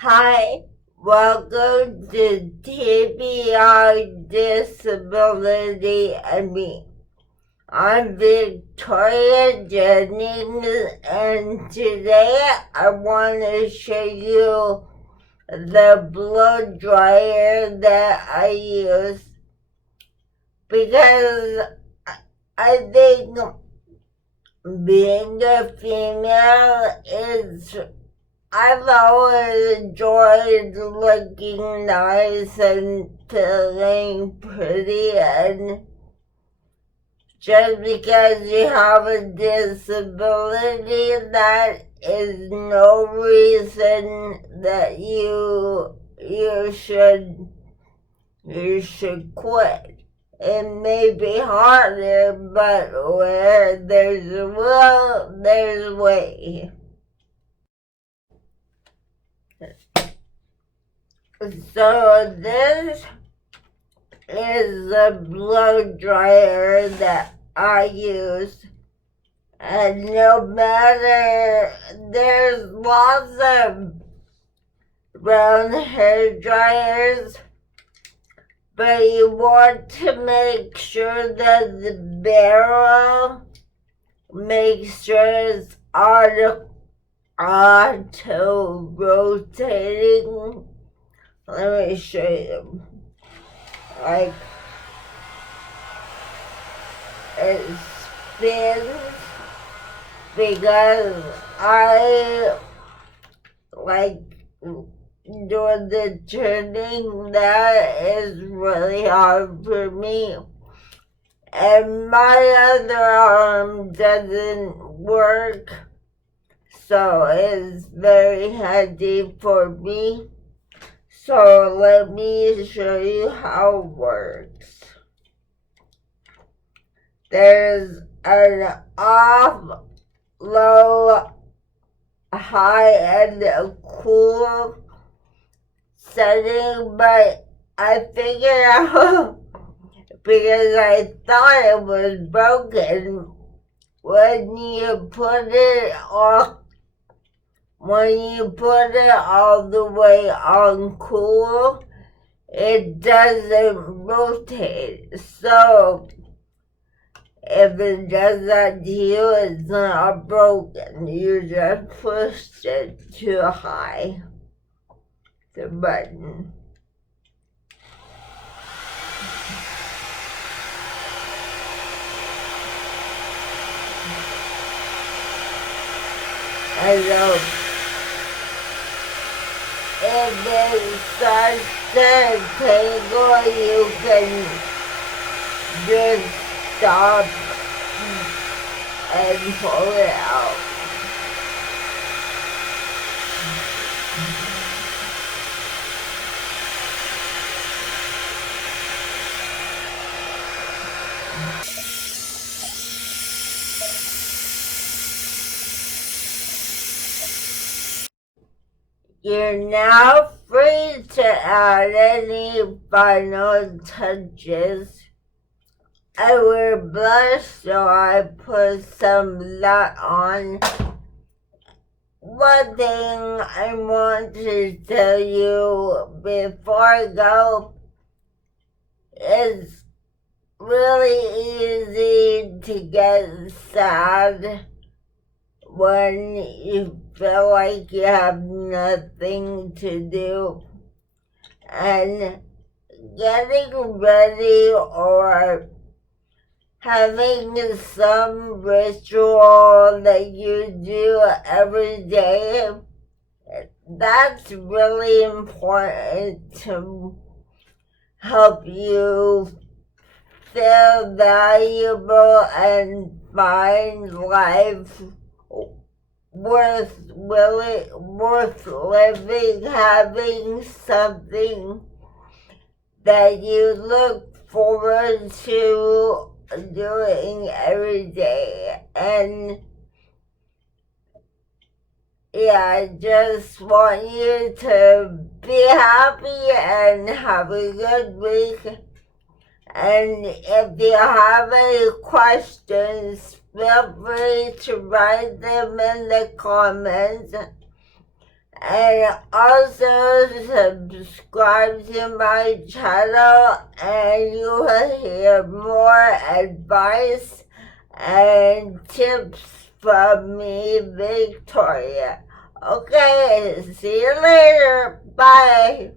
Hi, welcome to TBI Disability and Me. I'm Victoria Jennings, and today I want to show you the blow dryer that I use because I think being a female is I've always enjoyed looking nice and feeling pretty, and just because you have a disability, that is no reason that you should quit. It may be harder, but where there's a will, there's a way. So this is the blow dryer that I use. And no matter, there's lots of round hair dryers, but you want to make sure that the barrel makes sure it's auto rotating. Let me show you. Like, it spins because I like doing the turning. That is really hard for me. And my other arm doesn't work, so it's very handy for me. So let me show you how it works. There's an off, low, high, and a cool setting, but I figured out because I thought it was broken when you put it all the way on cool, it doesn't rotate. So if it does that to you, it's not broken. You just pushed it too high, the button. And so if it starts to tingle, you can just stop and pull it out. You're now free to add any final touches. I wear blush, so I put some light on. One thing I want to tell you before I go, it's really easy to get sad when you feel like you have nothing to do. And getting ready or having some ritual that you do every day, that's really important to help you feel valuable and find life worth living, having something that you look forward to doing every day. And yeah, I just want you to be happy and have a good week. And if you have any questions, feel free to write them in the comments. And also subscribe to my channel and you will hear more advice and tips from me, Victoria. Okay, see you later. Bye.